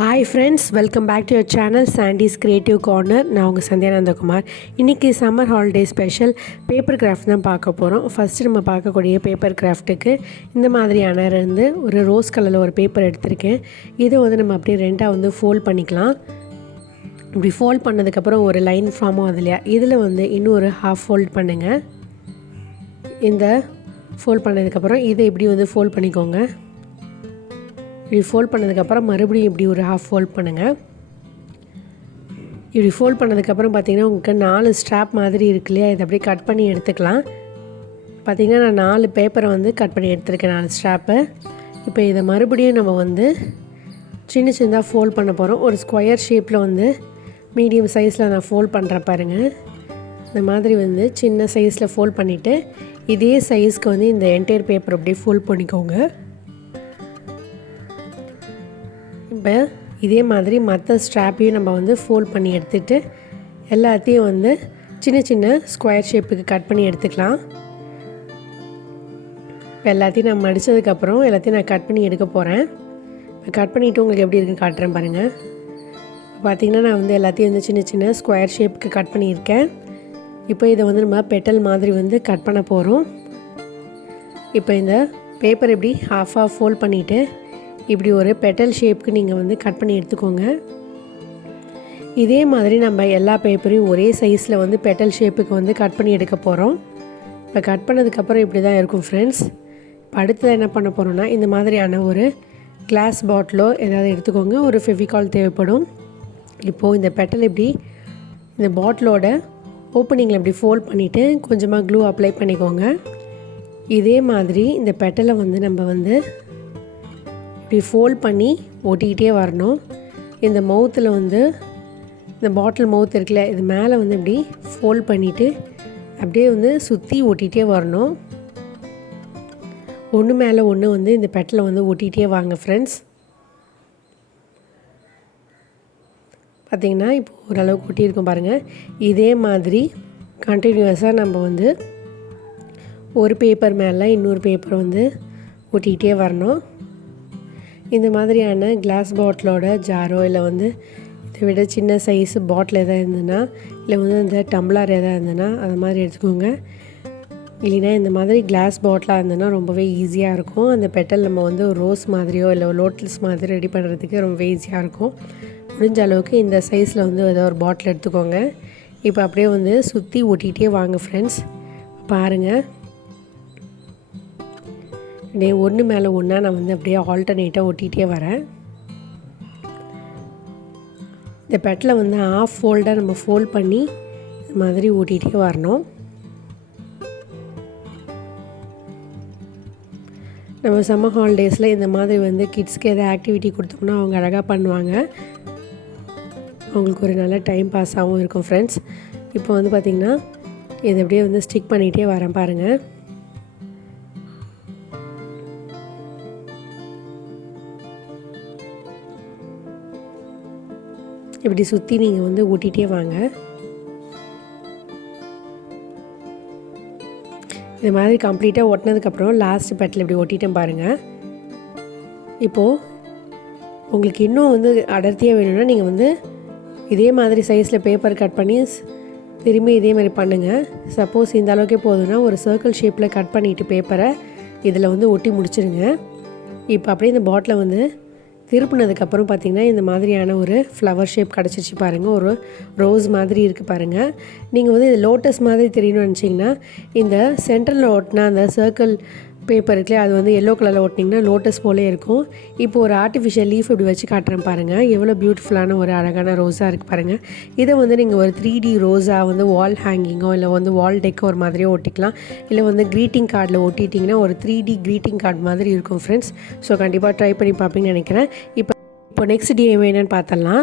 Hi friends, welcome back to your channel Sandy's Creative Corner. நான் உங்கள் சந்தியானந்தகுமார். இன்றைக்கி summer holiday special paper craft தான் பார்க்க போகிறோம். ஃபஸ்ட்டு நம்ம பார்க்கக்கூடிய பேப்பர் கிராஃப்ட்டுக்கு இந்த மாதிரியான ஒரு ரோஸ் கலரில் ஒரு பேப்பர் எடுத்திருக்கேன். இதை நம்ம அப்படியே ரெண்டாக ஃபோல்ட் பண்ணிக்கலாம். இப்படி ஃபோல்ட் பண்ணதுக்கப்புறம் ஒரு லைன் ஃபார்ம் ஆகுது இல்லையா, இதில் இன்னும் ஒரு ஹாஃப் ஃபோல்ட் பண்ணுங்கள். இந்த ஃபோல்ட் பண்ணதுக்கப்புறம் இதை இப்படி ஃபோல்ட் பண்ணிக்கோங்க. இப்படி ஃபோல்ட் பண்ணதுக்கப்புறம் மறுபடியும் இப்படி ஒரு ஹாஃப் ஃபோல்ட் பண்ணுங்கள். இப்படி ஃபோல்ட் பண்ணதுக்கப்புறம் பார்த்திங்கன்னா உங்களுக்கு 4 ஸ்ட்ராப் மாதிரி இருக்கு இல்லையா, இதை அப்படியே கட் பண்ணி எடுத்துக்கலாம். பார்த்திங்கன்னா நான் 4 பேப்பரை கட் பண்ணி எடுத்துருக்கேன், 4 ஸ்ட்ராப்பை. இப்போ இதை மறுபடியும் நம்ம சின்ன சின்னதாக ஃபோல்ட் பண்ண போகிறோம். ஒரு ஸ்கொயர் ஷேப்பில் மீடியம் சைஸில் நான் ஃபோல்ட் பண்ணுறேன் பாருங்கள். இந்த மாதிரி சின்ன சைஸில் ஃபோல்ட் பண்ணிவிட்டு இதே சைஸ்க்கு இந்த என்டையர் பேப்பர் அப்படியே ஃபோல்ட் பண்ணிக்கோங்க. இப்போ இதே மாதிரி மற்ற ஸ்ட்ராப்பையும் நம்ம ஃபோல்ட் பண்ணி எடுத்துகிட்டு எல்லாத்தையும் சின்ன சின்ன ஸ்கொயர் ஷேப்புக்கு கட் பண்ணி எடுத்துக்கலாம். இப்போ எல்லாத்தையும் நான் மடித்ததுக்கப்புறம் எல்லாத்தையும் நான் கட் பண்ணி எடுக்க போகிறேன். இப்போ கட் பண்ணிவிட்டு உங்களுக்கு எப்படி இருக்குன்னு காட்டுறேன் பாருங்கள். பார்த்திங்கன்னா நான் எல்லாத்தையும் சின்ன சின்ன ஸ்கொயர் ஷேப்புக்கு கட் பண்ணியிருக்கேன். இப்போ இதை நம்ம பெட்டல் மாதிரி கட் பண்ண போகிறோம். இப்போ இந்த பேப்பர் இப்படி ஹாஃபாக ஃபோல்ட் பண்ணிவிட்டு இப்படி ஒரு பெட்டல் ஷேப்புக்கு நீங்கள் கட் பண்ணி எடுத்துக்கோங்க. இதே மாதிரி நம்ம எல்லா பேப்பரையும் ஒரே சைஸில் பெட்டல் ஷேப்புக்கு கட் பண்ணி எடுக்க போகிறோம். இப்போ கட் பண்ணதுக்கப்புறம் இப்படி தான் இருக்கும் ஃப்ரெண்ட்ஸ். இப்போ அடுத்தது என்ன பண்ண போகிறோன்னா, இந்த மாதிரியான ஒரு கிளாஸ் பாட்டிலோ ஏதாவது எடுத்துக்கோங்க. ஒரு ஃபெவிகால் தேவைப்படும். இப்போது இந்த பெட்டல் இப்படி இந்த பாட்டிலோட ஓப்பனிங்கில் இப்படி ஃபோல்ட் பண்ணிவிட்டு கொஞ்சமாக க்ளூ அப்ளை பண்ணிக்கோங்க. இதே மாதிரி இந்த பெட்டலை நம்ம இப்படி ஃபோல்ட் பண்ணி ஒட்டிக்கிட்டே வரணும். இந்த மவுத்தில் இந்த பாட்டில் மவுத் இருக்குல்ல, இது மேலே இப்படி ஃபோல்ட் பண்ணிவிட்டு அப்படியே சுற்றி ஒட்டிகிட்டே வரணும். ஒன்று மேலே ஒன்று இந்த பெட்டலை ஒட்டிகிட்டே வாங்க ஃப்ரெண்ட்ஸ். பார்த்திங்கன்னா இப்போ ஓரளவுக்கு ஒட்டியிருக்கோம் பாருங்கள். இதே மாதிரி கண்டினியூஸாக நம்ம ஒரு பேப்பர் மேலே இன்னொரு பேப்பரை ஒட்டிகிட்டே வரணும். இந்த மாதிரியான கிளாஸ் பாட்டிலோட ஜாரோ இல்லை இதை விட சின்ன சைஸ் பாட்டில் எதாவது இருந்ததுன்னா, இல்லை இந்த டம்ளர் எதாவது இருந்ததுன்னா அது மாதிரி எடுத்துக்கோங்க. இல்லைன்னா இந்த மாதிரி கிளாஸ் பாட்டிலாக இருந்ததுன்னா ரொம்பவே ஈஸியாக இருக்கும். அந்த பெட்டல் நம்ம ஒரு ரோஸ் மாதிரியோ இல்லை லோட்டஸ் மாதிரி ரெடி பண்ணுறதுக்கு ரொம்பவே ஈஸியாக இருக்கும். முடிஞ்ச அளவுக்கு இந்த சைஸில் ஏதோ ஒரு பாட்டில் எடுத்துக்கோங்க. இப்போ அப்படியே சுற்றி ஒட்டிகிட்டே வாங்க ஃப்ரெண்ட்ஸ். பாருங்கள், அப்படியே ஒன்று மேலே ஒன்றா நான் அப்படியே ஆல்டர்னேட்டாக ஒட்டிகிட்டே வரேன். இந்த பெட்டில் ஆஃப் ஃபோல்டாக நம்ம ஃபோல்ட் பண்ணி இந்த மாதிரி ஓட்டிகிட்டே வரணும். நம்ம சம்மர் ஹாலிடேஸில் இந்த மாதிரி கிட்ஸ்க்கு எதாவது ஆக்டிவிட்டி கொடுத்தோம்னா அவங்க அழகாக பண்ணுவாங்க. அவங்களுக்கு ஒரு நல்ல டைம் பாஸாகவும் இருக்கும் ஃப்ரெண்ட்ஸ். இப்போ பார்த்திங்கன்னா இதை அப்படியே ஸ்டிக் பண்ணிகிட்டே வரேன் பாருங்கள். இப்படி சுற்றி நீங்கள் ஓட்டிகிட்டே வாங்க. இது மாதிரி கம்ப்ளீட்டாக ஒட்டினதுக்கப்புறம் லாஸ்ட் பெட்டில் இப்படி ஒட்டிட்டேன் பாருங்கள். இப்போது உங்களுக்கு இன்னும் அடர்த்தியாக வேணும்னா நீங்கள் இதே மாதிரி சைஸில் பேப்பர் கட் பண்ணி திரும்பி இதே மாதிரி பண்ணுங்கள். சப்போஸ் இந்த அளவுக்கே போதுன்னா ஒரு சர்க்கிள் ஷேப்பில் கட் பண்ணிவிட்டு பேப்பரை இதில் ஒட்டி முடிச்சிடுங்க. இப்போ அப்படியே இந்த பாட்டிலை திருப்பினதுக்கப்புறம் பார்த்திங்கன்னா இந்த மாதிரியான ஒரு ஃப்ளவர் ஷேப் கிடச்சிருச்சு பாருங்கள். ஒரு ரோஸ் மாதிரி இருக்குது பாருங்கள். நீங்கள் இது லோட்டஸ் மாதிரி தெரியணும்னு நினச்சிங்கன்னா இந்த சென்டரில் ஒட்டினா அந்த சர்க்கிள் பேப்பர் இருக்குல்லையே, அது எல்லோ கலரில் ஒட்டினீங்கன்னா லோட்டஸ் போலே இருக்கும். இப்போ ஒரு ஆர்டிஃபிஷியல் லீஃப் இப்படி வச்சு காட்டுறேன் பாருங்கள். எவ்வளோ பியூட்டிஃபுல்லான ஒரு அழகான ரோஸாக இருக்குது பாருங்கள். இதை நீங்கள் ஒரு 3D ரோஸாக வால் ஹேங்கிங்கோ இல்லை வால் டெக்கோர் மாதிரியோ ஒட்டிக்கலாம். இல்லை க்ரீட்டிங் கார்டில் ஒட்டிட்டிங்கன்னா ஒரு 3D க்ரீட்டிங் கார்டு மாதிரி இருக்கும் ஃப்ரெண்ட்ஸ். ஸோ கண்டிப்பாக ட்ரை பண்ணி பார்ப்பீங்கன்னு நினைக்கிறேன். இப்போ நெக்ஸ்ட் டிஐஒய் என்னென்னு பார்த்தலாம்.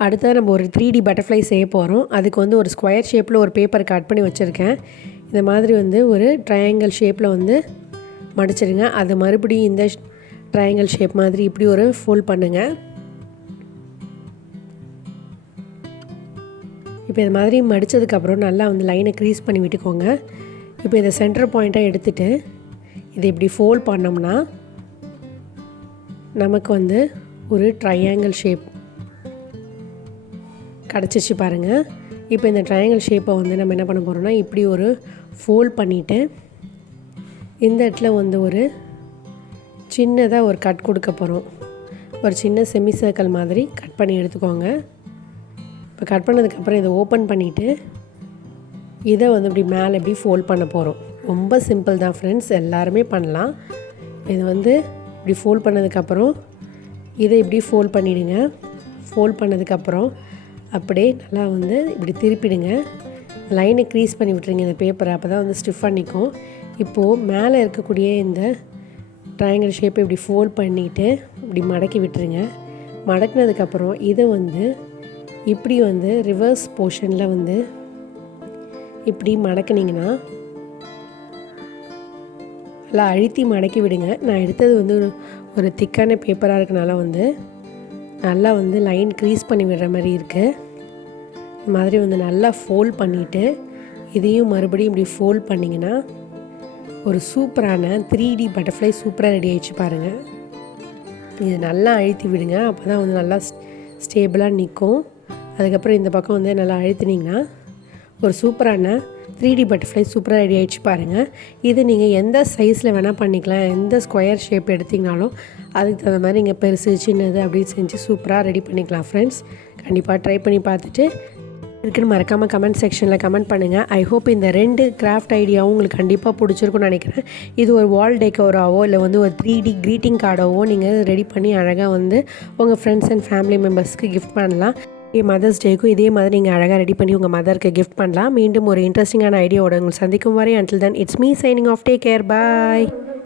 அடுத்தது நம்ம ஒரு 3D பட்டர்ஃப்ளை செய்ய போகிறோம். அதுக்கு ஒரு ஸ்கொயர் ஷேப்பில் ஒரு பேப்பர் கட் பண்ணி வச்சுருக்கேன். இந்த மாதிரி ஒரு ட்ரையாங்கிள் ஷேப்பில் மடிச்சிடுங்க. அது மறுபடியும் இந்த ட்ரையாங்கிள் ஷேப் மாதிரி இப்படி ஒரு ஃபோல்ட் பண்ணுங்கள். இப்போ இது மாதிரி மடித்ததுக்கப்புறம் நல்லா லைனை க்ரீஸ் பண்ணி விட்டுக்கோங்க. இப்போ இதை சென்டர் பாயிண்ட்டாக எடுத்துகிட்டு இதை இப்படி ஃபோல்ட் பண்ணோம்னா நமக்கு ஒரு ட்ரையாங்கிள் ஷேப் கிடச்சிச்சு பாருங்கள். இப்போ இந்த ட்ரையாங்கிள் ஷேப்பை வந்து நம்ம என்ன பண்ண போகிறோம்னா, இப்படி ஒரு ஃபோல்ட் பண்ணிவிட்டு இந்த இடத்துல வந்து ஒரு சின்னதாக ஒரு கட் கொடுக்க போகிறோம். ஒரு சின்ன செமி சர்க்கிள் மாதிரி கட் பண்ணி எடுத்துக்கோங்க. இப்போ கட் பண்ணதுக்கப்புறம் இதை ஓப்பன் பண்ணிவிட்டு இதை வந்து இப்படி மேலே இப்படி ஃபோல்ட் பண்ண போகிறோம். ரொம்ப சிம்பிள் தான் ஃப்ரெண்ட்ஸ், எல்லாருமே பண்ணலாம். இது வந்து இப்படி ஃபோல்ட் பண்ணதுக்கப்புறம் இதை இப்படி ஃபோல்ட் பண்ணிவிடுங்க. ஃபோல்ட் பண்ணதுக்கப்புறம் அப்படியே நல்லா வந்து இப்படி திருப்பிடுங்க. லைனை க்ரீஸ் பண்ணி விட்டுருங்க இந்த பேப்பரை, அப்போ தான் வந்து ஸ்டிஃபாக நிற்கும். இப்போது மேலே இருக்கக்கூடிய இந்த ட்ரையாங்கிள் ஷேப்பை இப்படி ஃபோல்ட் பண்ணிவிட்டு இப்படி மடக்கி விட்டுருங்க. மடக்கினதுக்கப்புறம் இதை வந்து இப்படி வந்து ரிவர்ஸ் போர்ஷனில் வந்து இப்படி மடக்குனிங்கன்னா நல்லா அழுத்தி மடக்கி விடுங்க. நான் எடுத்தது வந்து ஒரு திக்கான பேப்பராக இருக்கனால வந்து நல்லா வந்து லைன் க்ரீஸ் பண்ணி விடுற மாதிரி இருக்குது. இந்த மாதிரி வந்து நல்லா ஃபோல்ட் பண்ணிவிட்டு இதையும் மறுபடியும் இப்படி ஃபோல்ட் பண்ணிங்கன்னா ஒரு சூப்பரான 3D பட்டர்ஃப்ளை சூப்பராக ரெடி ஆகிடுச்சு பாருங்கள். இது நல்லா அழுத்தி விடுங்க, அப்போ தான் வந்து நல்லா ஸ்டேபிளாக நிற்கும். அதுக்கப்புறம் இந்த பக்கம் வந்து நல்லா அழுத்தினீங்கன்னா ஒரு சூப்பரான 3D பட்டர்ஃப்ளை சூப்பராக ரெடி ஆகிடுச்சு பாருங்கள். இது நீங்கள் எந்த சைஸில் வேணால் பண்ணிக்கலாம். எந்த ஸ்கொயர் ஷேப் எடுத்திங்கனாலும் அதுக்கு தகுந்த மாதிரி நீங்கள் பெருசு சின்னது அப்படின்னு செஞ்சு சூப்பராக ரெடி பண்ணிக்கலாம் ஃப்ரெண்ட்ஸ். கண்டிப்பாக ட்ரை பண்ணி பார்த்துட்டு இருக்குன்னு மறக்காமல் கமெண்ட் செக்ஷனில் கமெண்ட் பண்ணுங்கள். ஐ ஹோப் இந்த 2 கிராஃப்ட் ஐடியாவும் உங்களுக்கு கண்டிப்பாக பிடிச்சிருக்குன்னு நினைக்கிறேன். இது ஒரு வால் டெக்கோராவோ இல்லை வந்து ஒரு 3D க்ரீட்டிங் கார்டாவோ நீங்கள் ரெடி பண்ணி அழகாக வந்து உங்கள் ஃப்ரெண்ட்ஸ் அண்ட் ஃபேமிலி மெம்பர்ஸ்க்கு கிஃப்ட் பண்ணலாம். மதர்ஸ் டேக்கும் இதே மாதிரி நீங்கள் அழகாக ரெடி பண்ணி உங்கள் மதருக்கு கிஃப்ட் பண்ணலாம். மீண்டும் ஒரு இன்ட்ரெஸ்டிங்கான ஐடியாவோட உங்களை சந்திக்கும் வரை until then it's me signing off. Take care. Bye.